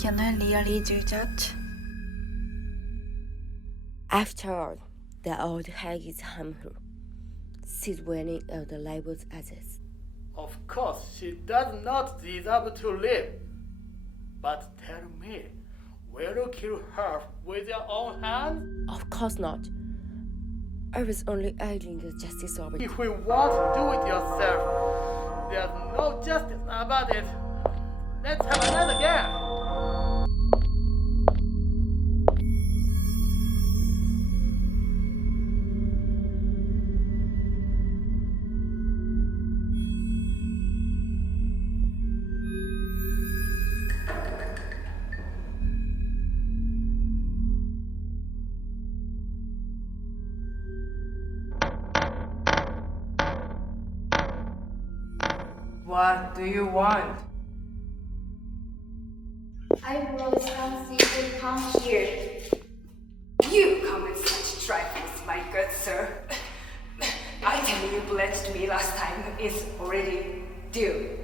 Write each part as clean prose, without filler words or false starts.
Can I really do that? After all, the old hag is harmful. She's wearing out the label's assets. Of course, she does not deserve to live. But tell me, will you kill her with your own hands? Of course not. I was only urging the justice of it. If you want to do it yourself, there's no justice about it. Let's have another game. What do you want? I brought something to come here. You come with such trifles, my good sir. Item you pledged me last time is already due.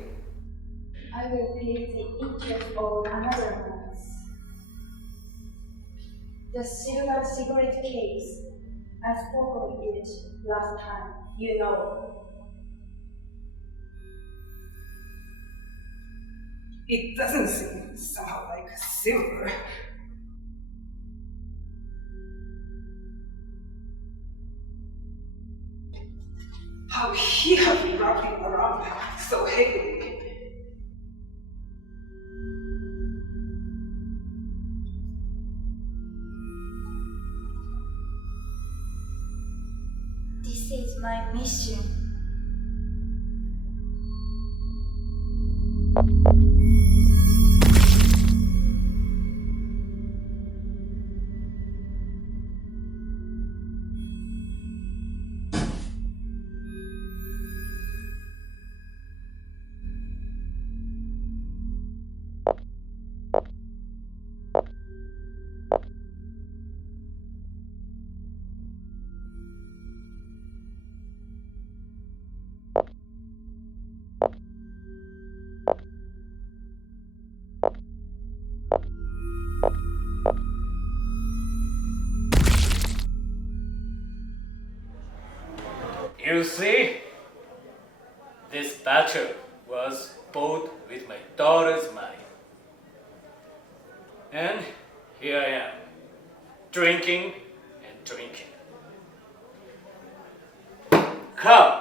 I will pay the interest of another month. The silver cigarette case. I spoke of it last time, you know. It doesn't seem somehow like silver. How he has been wrapping around so heavily. This is my mission. You see, this statue was bought with my daughter's money. And here I am, drinking and drinking. Come!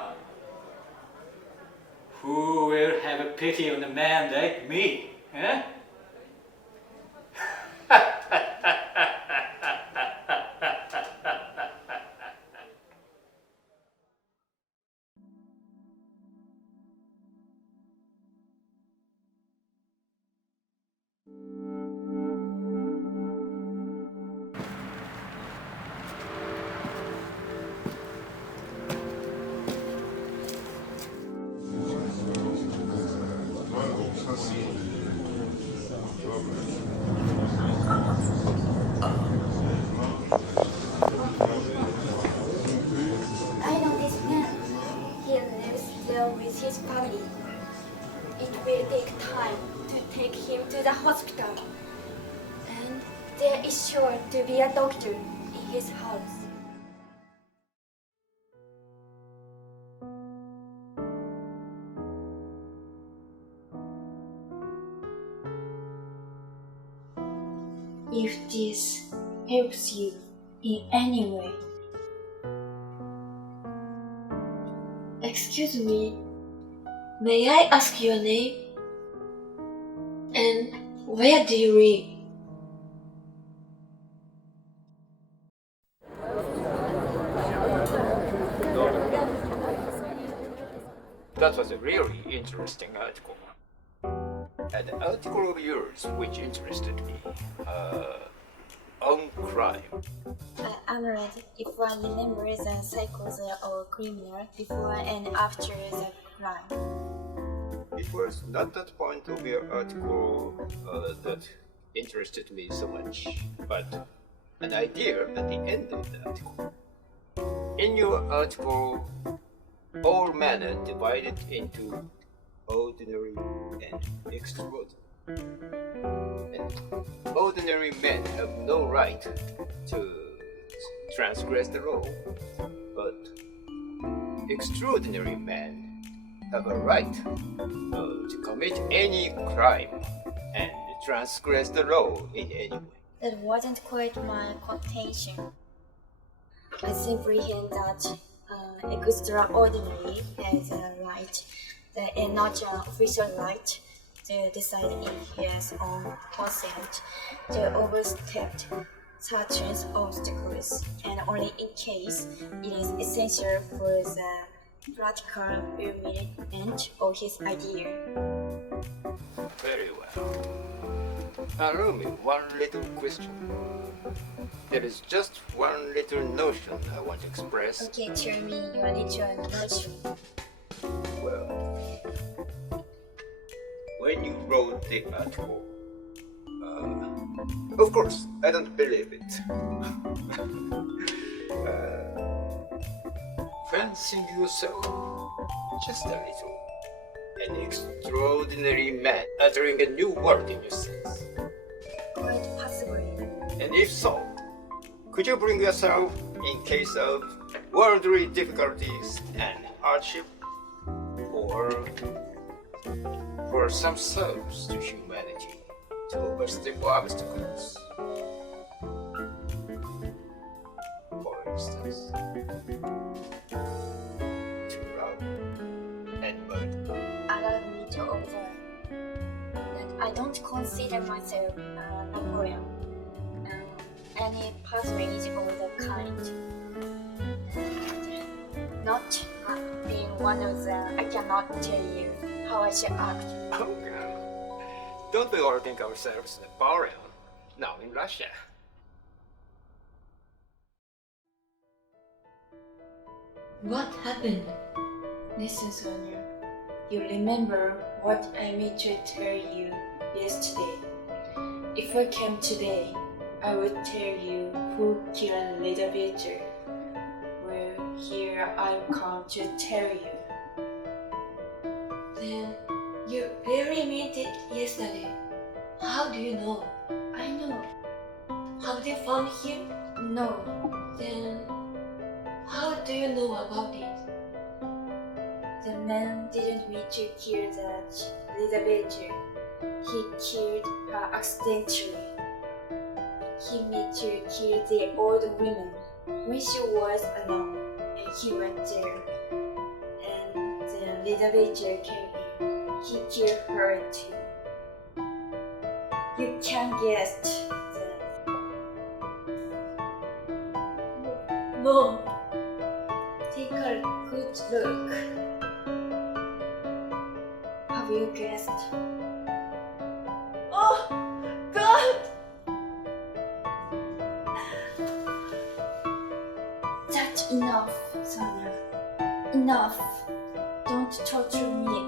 Who will have a pity on a man like me, eh? I know this man. He lives there with his family. It will take time to take him to the hospital. And there is sure to be a doctor in his house. If this helps you in any way. Excuse me, may I ask your name? And where do you live? That was a really interesting article. An article of yours which interested me. On crime. I'm read if one remembers the cycles of criminal before and after the crime. It was not that point of your article that interested me so much, but an idea at the end of the article. In your article, all all men are divided into ordinary and extraordinary. And ordinary men have no right to transgress the law, but extraordinary men have a right to commit any crime and transgress the law in any way. That wasn't quite my quotation. I simply hint that extraordinary has a right, and not an official right, to decide in his own consent to overstep certain obstacles, and only in case it is essential for the practical fulfillment of his idea. Very well. Allow me one little question. There is just one little notion I want to express. Okay, tell me your little notion. Well, when you wrote the article, of course, I don't believe it. Fancying yourself just a little, an extraordinary man uttering a new word in your sense. Quite possibly. And if so, could you bring yourself in case of worldly difficulties and hardship, or for some service to humanity to overstep obstacles? For instance, to rob and murder. Allow me to observe that I don't consider myself Napoleon, any personage of the kind. Not being one of them, I cannot tell you how I should act. Oh God. Don't we all think ourselves Napoleon now in Russia? What happened? Listen, Sonia. You remember what I meant to tell you yesterday. If I came today, I would tell you who killed LIZAVETA. Well, here I've come to tell you. Then you really meant it yesterday. How do you know? I know. Have they found him? No. Then how do you know about it? The man didn't mean to kill that LIZAVETA. He killed her accidentally. He meant to kill the old woman when she was alone, and he went there. And then LIZAVETA came in. He killed her too. You can guess that. No. Take a good look. Have you guessed? Oh, God! That's enough, Sonia. Enough. Don't torture me.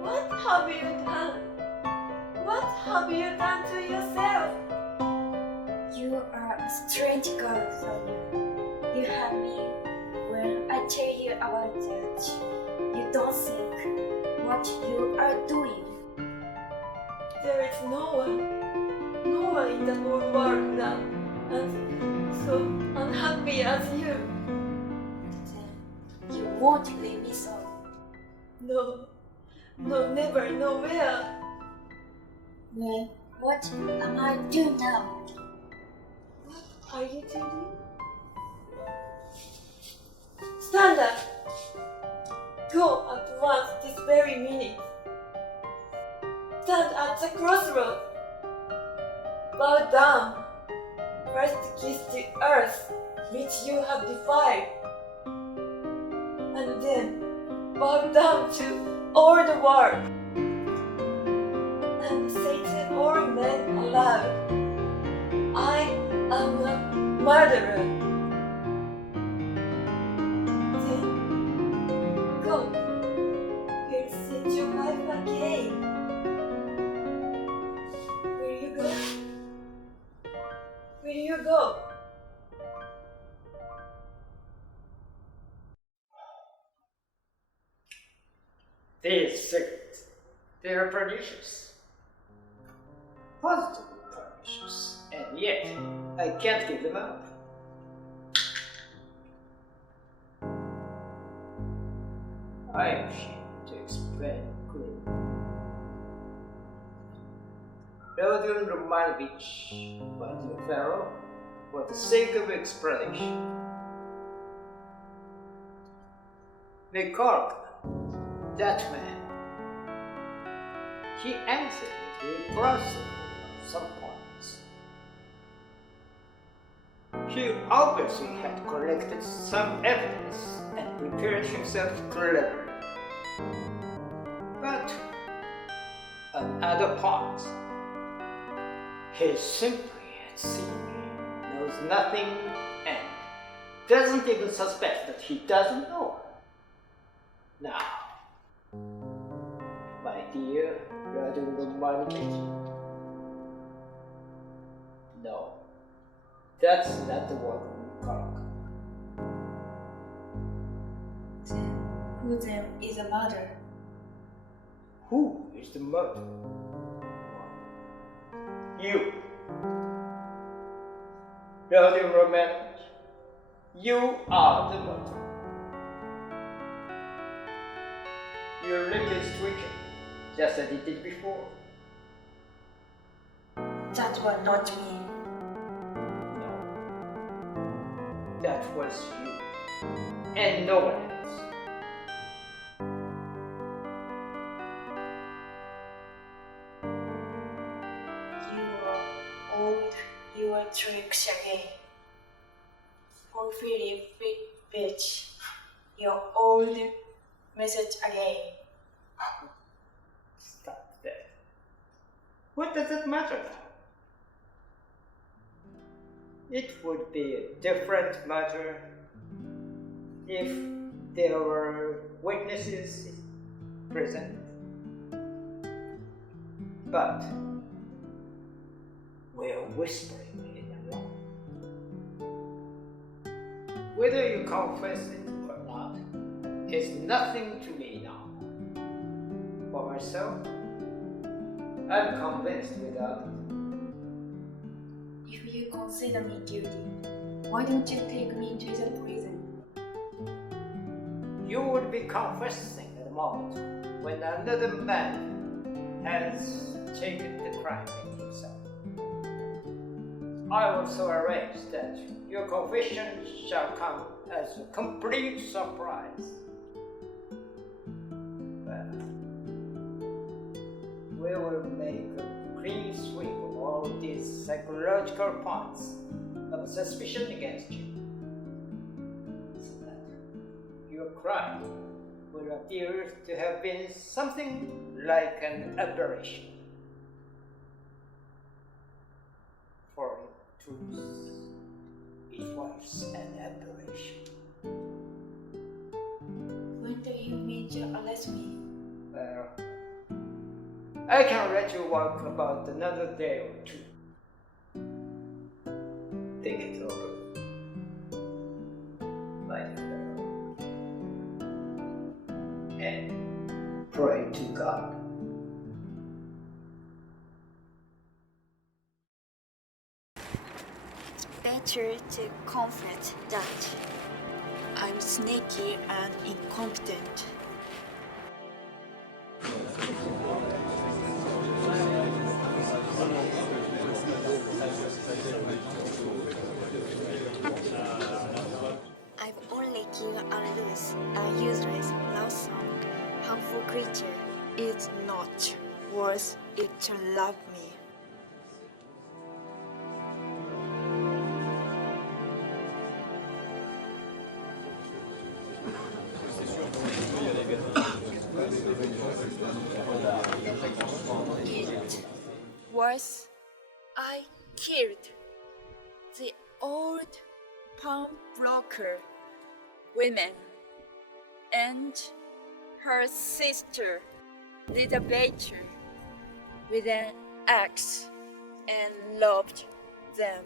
What have you done? What have you done to yourself? You are a strange girl, Sonia. You have me. When I tell you about that, you don't think what you are doing. There is no one in the whole world now, and so unhappy as you. Then you won't leave me so. No, never, nowhere. Well, what am I doing now? What are you doing? Stand up! Go at once this very minute. Stand at the crossroad. Bow down. First kiss the earth which you have defiled. And then bow down to all the world. And say to all men aloud, I am a murderer. Then God will set your life again. Will you go? Will you go? These cigarettes, they are pernicious. Positively pernicious. And yet, I can't give them up. I am ashamed to explain clearly. Rodion Romanovich, my dear fellow, for the sake of explanation. Nikolka, that man, he answered me very impressive on some points. He obviously had collected some evidence and prepared himself cleverly. But on other points, he simply had seen me, knows nothing, and doesn't even suspect that he doesn't know. Now, my dear Rodion Romanovich, no, that's not the work of Nikolka. Then, who then is the mother? Who is the mother? You. Rodion Romanovich, you are the mother. Your lip is twitching, just as it did before. That was not me. No. That was you. And no one else. You are old, your tricks again. Porfiry, big bitch. Your old message again. Stop that. What does it matter now? It would be a different matter if there were witnesses present. But we're whispering in the wrong. Whether you confess it or not is nothing to me now. For myself, I'm convinced without it. If you consider me guilty, why don't you take me to the prison? You would be confessing at the moment when another man has taken the crime in himself. I also arrange that your confession shall come as a complete surprise. Well, we will make a clean sweep of all these psychological points of suspicion against you, so that your crime will appear to have been something like an aberration. For in truth, it was an aberration. When do you mean to arrest me? Well, I can let you walk about another day or two. Think it over, my dear fellow, and pray to God. It's better to confess that I'm sneaky and incompetent. I've only killed a loose, a useless, lost song, harmful creature. It's not worth it to love me. It was I killed the old pawnbroker woman and her sister LIZAVETA with an axe and loved them.